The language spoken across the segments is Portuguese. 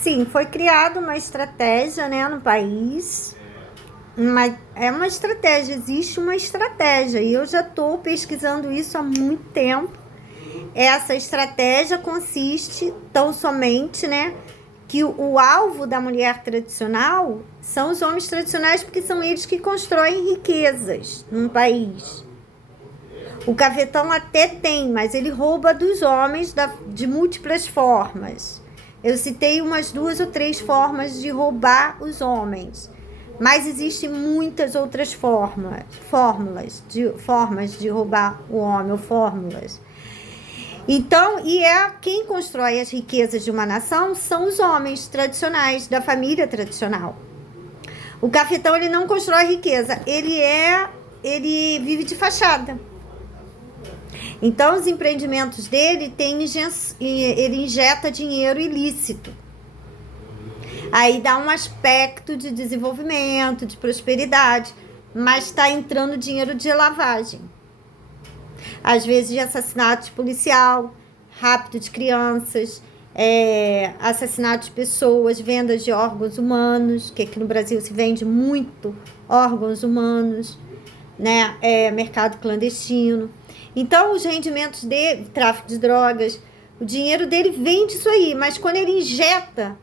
Sim, foi criada uma estratégia, né, no país. É uma estratégia, existe uma estratégia. E eu já estou pesquisando isso há muito tempo. Essa estratégia consiste tão somente, né, que o alvo da mulher tradicional são os homens tradicionais, porque são eles que constroem riquezas num país. O cafetão até tem, mas ele rouba dos homens de múltiplas formas. Eu citei umas 2 ou 3 formas de roubar os homens, mas existem muitas outras formas de roubar o homem, ou fórmulas. Então, quem constrói as riquezas de uma nação são os homens tradicionais, da família tradicional. O cafetão, ele não constrói riqueza, ele vive de fachada. Então, os empreendimentos dele ele injeta dinheiro ilícito. Aí dá um aspecto de desenvolvimento, de prosperidade, mas está entrando dinheiro de lavagem. Às vezes de assassinato policial, rapto de crianças, assassinato de pessoas, vendas de órgãos humanos, que aqui no Brasil se vende muito órgãos humanos, né? Mercado clandestino. Então, os rendimentos dele, tráfico de drogas, o dinheiro dele vem disso aí, mas quando ele injeta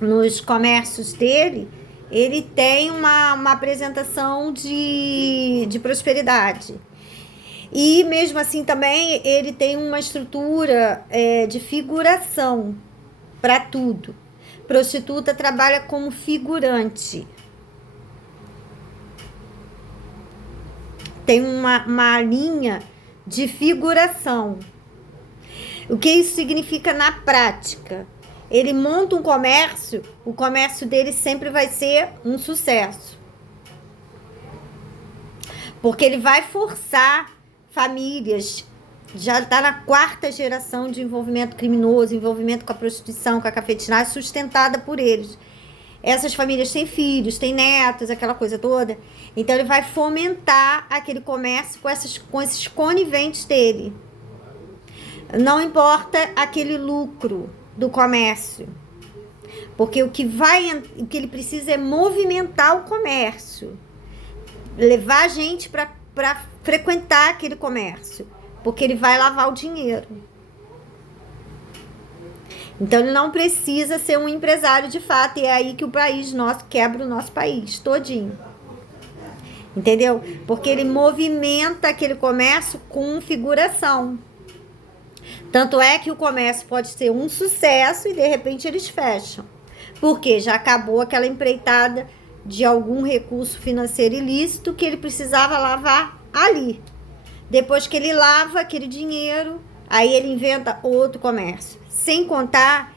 nos comércios dele, ele tem uma apresentação de prosperidade. E mesmo assim também ele tem uma estrutura de figuração para tudo. Prostituta trabalha como figurante. Tem uma linha de figuração. O que isso significa na prática? Ele monta um comércio, o comércio dele sempre vai ser um sucesso. Porque ele vai forçar famílias, já está na 4ª geração de envolvimento criminoso, envolvimento com a prostituição, com a cafetinagem, sustentada por eles. Essas famílias têm filhos, têm netos, aquela coisa toda. Então, ele vai fomentar aquele comércio com esses coniventes dele. Não importa aquele lucro do comércio. Porque o que ele precisa é movimentar o comércio. Levar a gente para frequentar aquele comércio. Porque ele vai lavar o dinheiro. Então, ele não precisa ser um empresário de fato. E é aí que o país nosso quebra o nosso país todinho. Entendeu? Porque ele movimenta aquele comércio com figuração. Tanto é que o comércio pode ser um sucesso e de repente eles fecham. Porque já acabou aquela empreitada de algum recurso financeiro ilícito que ele precisava lavar ali. Depois que ele lava aquele dinheiro, aí ele inventa outro comércio. Sem contar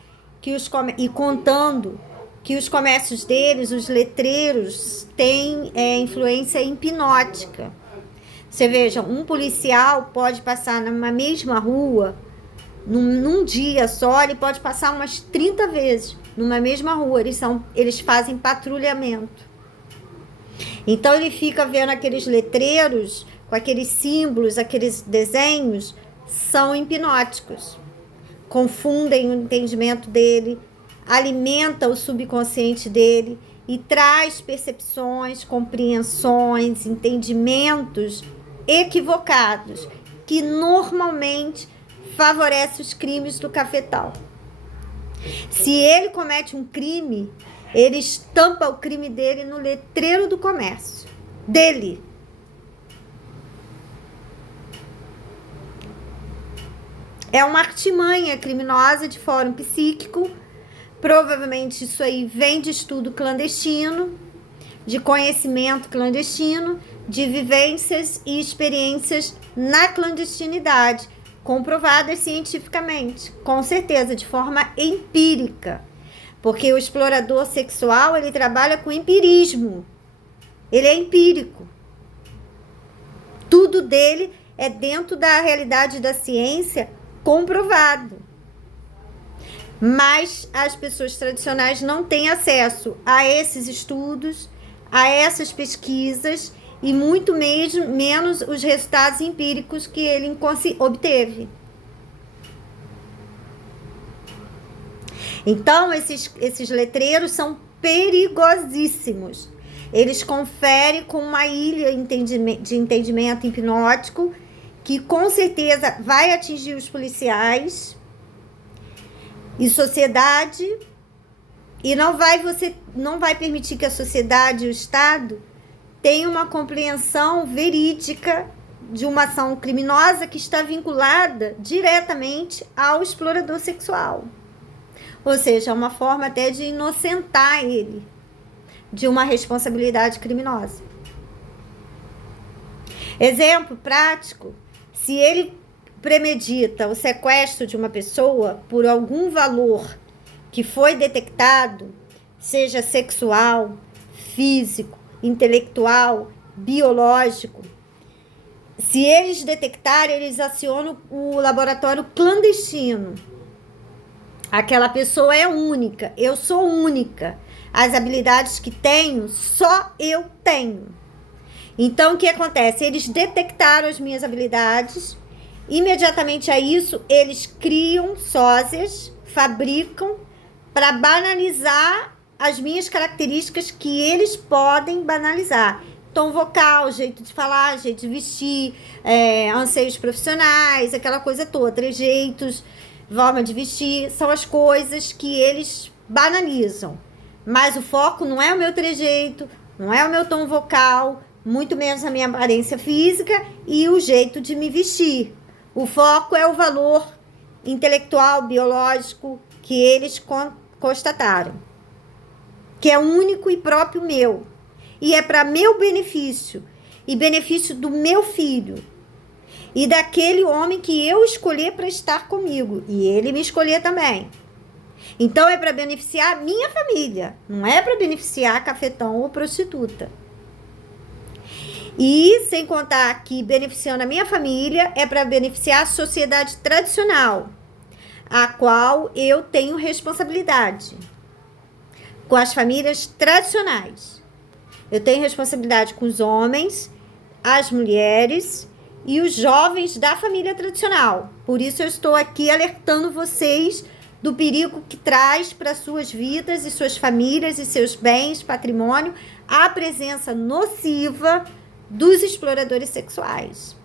contando que os comércios deles, os letreiros, têm influência hipnótica. Você veja, um policial pode passar numa mesma rua, num dia só, ele pode passar umas 30 vezes numa mesma rua. Eles fazem patrulhamento. Então, ele fica vendo aqueles letreiros, com aqueles símbolos, aqueles desenhos, são hipnóticos. Confundem o entendimento dele, alimenta o subconsciente dele e traz percepções, compreensões, entendimentos equivocados, que normalmente favorece os crimes do cafetal. Se ele comete um crime, ele estampa o crime dele no letreiro do comércio dele. É uma artimanha criminosa de fórum psíquico. Provavelmente isso aí vem de estudo clandestino, de conhecimento clandestino, de vivências e experiências na clandestinidade, comprovadas cientificamente, com certeza, de forma empírica. Porque o explorador sexual, ele trabalha com empirismo. Ele é empírico. Tudo dele é dentro da realidade da ciência comprovado. Mas as pessoas tradicionais não têm acesso a esses estudos, a essas pesquisas e muito menos os resultados empíricos que ele obteve. Então, esses letreiros são perigosíssimos. Eles conferem com uma ilha de entendimento hipnótico que com certeza vai atingir os policiais e sociedade, e não vai permitir que a sociedade e o Estado tenham uma compreensão verídica de uma ação criminosa que está vinculada diretamente ao explorador sexual. Ou seja, é uma forma até de inocentar ele de uma responsabilidade criminosa. Exemplo prático: se ele premedita o sequestro de uma pessoa por algum valor que foi detectado, seja sexual, físico, intelectual, biológico, se eles detectarem, eles acionam o laboratório clandestino. Aquela pessoa é única, eu sou única. As habilidades que tenho, só eu tenho. Então, o que acontece? Eles detectaram as minhas habilidades, imediatamente a isso, eles criam sósias, fabricam para banalizar as minhas características que eles podem banalizar. Tom vocal, jeito de falar, jeito de vestir, anseios profissionais, aquela coisa toda, trejeitos, forma de vestir, são as coisas que eles banalizam. Mas o foco não é o meu trejeito, não é o meu tom vocal, muito menos a minha aparência física e o jeito de me vestir. O foco é o valor intelectual, biológico que eles constataram, que é único e próprio meu. E é para meu benefício e benefício do meu filho e daquele homem que eu escolher para estar comigo e ele me escolher também. Então é para beneficiar minha família, não é para beneficiar cafetão ou prostituta. E sem contar que beneficiando a minha família é para beneficiar a sociedade tradicional, a qual eu tenho responsabilidade com as famílias tradicionais. Eu tenho responsabilidade com os homens, as mulheres e os jovens da família tradicional. Por isso eu estou aqui alertando vocês do perigo que traz para suas vidas e suas famílias e seus bens, patrimônio, a presença nociva dos exploradores sexuais.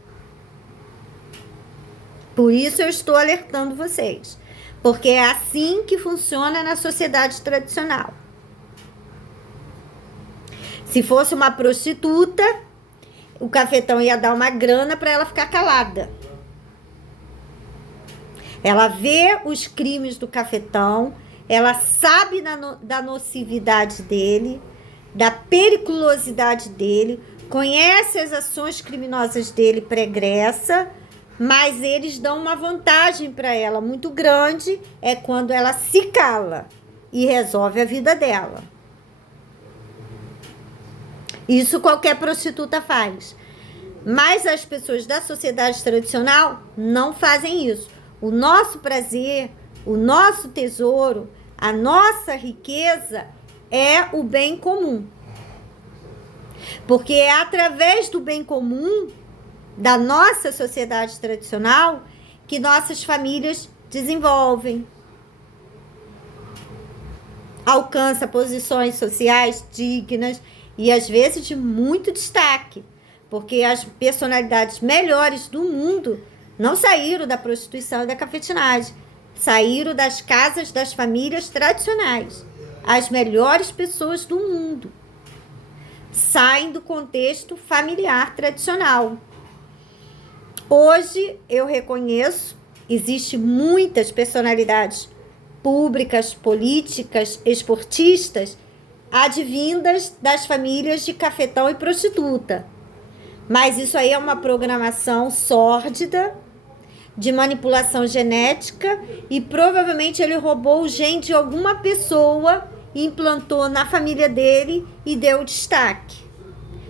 Por isso eu estou alertando vocês, porque é assim que funciona na sociedade tradicional. Se fosse uma prostituta, o cafetão ia dar uma grana para ela ficar calada. Ela vê os crimes do cafetão, ela sabe da nocividade dele, da periculosidade dele, conhece as ações criminosas dele pregressa, mas eles dão uma vantagem para ela muito grande, é quando ela se cala e resolve a vida dela. Isso qualquer prostituta faz. Mas as pessoas da sociedade tradicional não fazem isso. O nosso prazer, o nosso tesouro, a nossa riqueza é o bem comum. Porque é através do bem comum da nossa sociedade tradicional que nossas famílias desenvolvem, alcançam posições sociais dignas e às vezes de muito destaque, porque as personalidades melhores do mundo não saíram da prostituição e da cafetinagem, saíram das casas das famílias tradicionais. As melhores pessoas do mundo saem do contexto familiar tradicional. Hoje eu reconheço, existem muitas personalidades públicas, políticas, esportistas, advindas das famílias de cafetão e prostituta. Mas isso aí é uma programação sórdida, de manipulação genética, e provavelmente ele roubou o gene de alguma pessoa, implantou na família dele e deu destaque.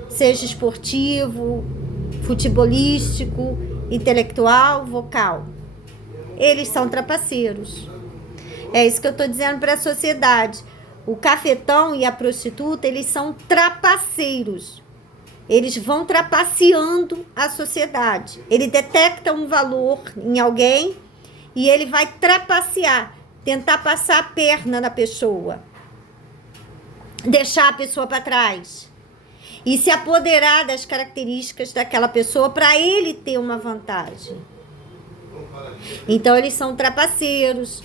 Seja esportivo, futebolístico, intelectual, vocal. Eles são trapaceiros. É isso que eu estou dizendo para a sociedade. O cafetão e a prostituta, eles são trapaceiros. Eles vão trapaceando a sociedade. Ele detecta um valor em alguém e ele vai trapacear, tentar passar a perna na pessoa, deixar a pessoa para trás e se apoderar das características daquela pessoa para ele ter uma vantagem. Então, eles são trapaceiros,